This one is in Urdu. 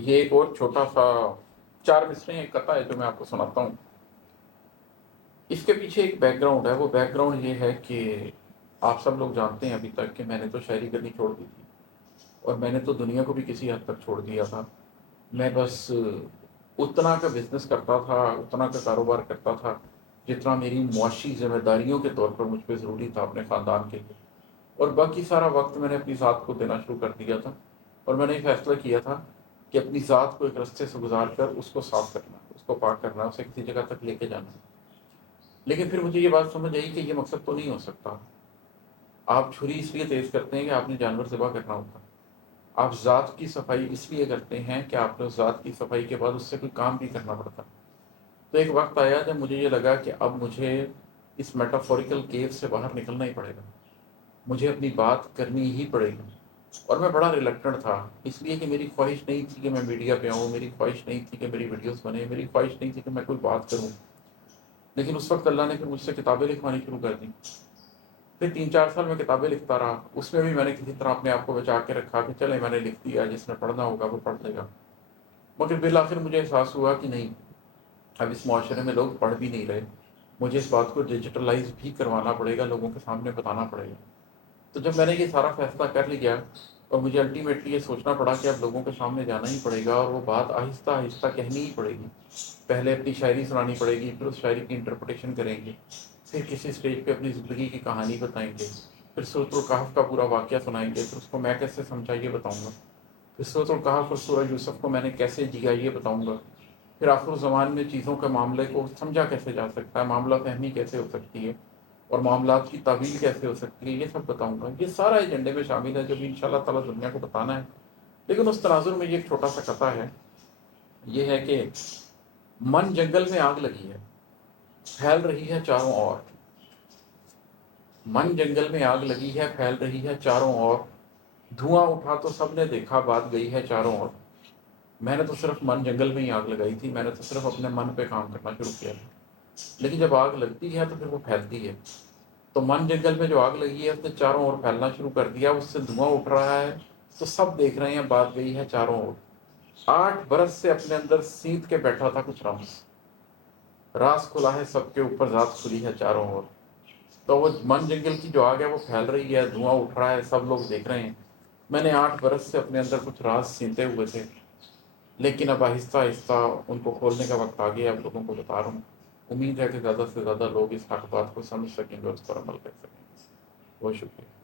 یہ ایک اور چھوٹا سا 4 مصریں ایک قطعہ ہے جو میں آپ کو سناتا ہوں۔ اس کے پیچھے ایک بیک گراؤنڈ ہے، وہ بیک گراؤنڈ یہ ہے کہ آپ سب لوگ جانتے ہیں ابھی تک کہ میں نے تو شاعری کرنی چھوڑ دی تھی، اور میں نے تو دنیا کو بھی کسی حد تک چھوڑ دیا تھا۔ میں بس اتنا کا بزنس کرتا تھا، اتنا کا کاروبار کرتا تھا جتنا میری معاشی ذمہ داریوں کے طور پر مجھ پہ ضروری تھا اپنے خاندان کے لیے، اور باقی سارا وقت میں نے اپنی ذات کو دینا شروع کر دیا تھا۔ اور میں نے یہ فیصلہ کیا تھا کہ اپنی ذات کو ایک رستے سے گزار کر اس کو صاف کرنا، اس کو پاک کرنا، اسے کسی جگہ تک لے کے جانا۔ لیکن پھر مجھے یہ بات سمجھ آئی کہ یہ مقصد تو نہیں ہو سکتا۔ آپ چھری اس لیے تیز کرتے ہیں کہ آپ نے جانور ذبح کرنا ہوتا، آپ ذات کی صفائی اس لیے کرتے ہیں کہ آپ نے اس ذات کی صفائی کے بعد اس سے کوئی کام بھی کرنا پڑتا۔ تو ایک وقت آیا جب مجھے یہ لگا کہ اب مجھے اس میٹافوریکل کیو سے باہر نکلنا ہی پڑے گا، مجھے اپنی بات کرنی ہی پڑے گی۔ اور میں بڑا ریلیکٹنٹ تھا، اس لیے کہ میری خواہش نہیں تھی کہ میں میڈیا پہ آؤں، میری خواہش نہیں تھی کہ میری ویڈیوز بنے، میری خواہش نہیں تھی کہ میں کوئی بات کروں۔ لیکن اس وقت اللہ نے پھر مجھ سے کتابیں لکھوانی شروع کر دی۔ پھر 3-4 سال میں کتابیں لکھتا رہا، اس میں بھی میں نے کسی طرح اپنے آپ کو بچا کے رکھا کہ چلے میں نے لکھ دیا، جس نے پڑھنا ہوگا وہ پڑھ لے گا۔ مگر بالآخر مجھے احساس ہوا کہ نہیں، اب اس معاشرے میں لوگ پڑھ بھی نہیں رہے، مجھے اس بات کو ڈیجیٹلائز بھی کروانا پڑے گا، لوگوں کے سامنے بتانا پڑے گا۔ تو جب میں نے یہ سارا فیصلہ کر لیا اور مجھے الٹیمیٹلی یہ سوچنا پڑا کہ اب لوگوں کے سامنے جانا ہی پڑے گا اور وہ بات آہستہ آہستہ کہنی ہی پڑے گی، پہلے اپنی شاعری سنانی پڑے گی، پھر اس شاعری کی انٹرپریٹیشن کریں گے، پھر کسی اسٹیج پہ اپنی زندگی کی کہانی بتائیں گے، پھر سورۃ الکہف کا پورا واقعہ سنائیں گے، پھر اس کو میں کیسے سمجھا یہ بتاؤں گا، پھر سورۃ الکہف اور سورہ یوسف کو میں نے کیسے جیا یہ بتاؤں گا، پھر آخر الزمان میں چیزوں کے معاملے کو سمجھا کیسے جا سکتا ہے، معاملہ فہمی کیسے ہو سکتی ہے، اور معاملات کی تعویل کیسے ہو سکتی ہے، یہ سب بتاؤں گا۔ یہ سارا ایجنڈے میں شامل ہے جو بھی انشاءاللہ تعالیٰ دنیا کو بتانا ہے۔ لیکن اس تناظر میں یہ ایک چھوٹا سا قطعہ ہے، یہ ہے کہ من جنگل میں آگ لگی ہے، پھیل رہی ہے چاروں اور، من جنگل میں آگ لگی ہے، پھیل رہی ہے چاروں اور، دھواں اٹھا تو سب نے دیکھا، بات گئی ہے چاروں اور۔ میں نے تو صرف من جنگل میں ہی آگ لگائی تھی، میں نے تو صرف اپنے من پہ کام کرنا شروع کیا تھا، لیکن جب آگ لگتی ہے تو پھر وہ پھیلتی ہے۔ تو من جنگل میں جو آگ لگی ہے اس نے چاروں اور پھیلنا شروع کر دیا، اس سے دھواں اٹھ رہا ہے تو سب دیکھ رہے ہیں، بات گئی ہے چاروں اور۔ 8 برس سے اپنے اندر سینت کے بیٹھا تھا کچھ رمز، راز کھلا ہے سب کے اوپر، ذات کھلی ہے چاروں اور۔ تو وہ من جنگل کی جو آگ ہے وہ پھیل رہی ہے، دھواں اٹھ رہا ہے، سب لوگ دیکھ رہے ہیں۔ میں نے 8 برس سے اپنے اندر کچھ راز سینتے ہوئے تھے، لیکن اب آہستہ آہستہ ان کو کھولنے کا وقت آ گیا، اب لوگوں کو بتا رہا ہوں۔ امید ہے کہ زیادہ سے زیادہ لوگ اس حق بات کو سمجھ سکیں گے اور اس پر عمل کر سکیں گے۔ بہت شکریہ۔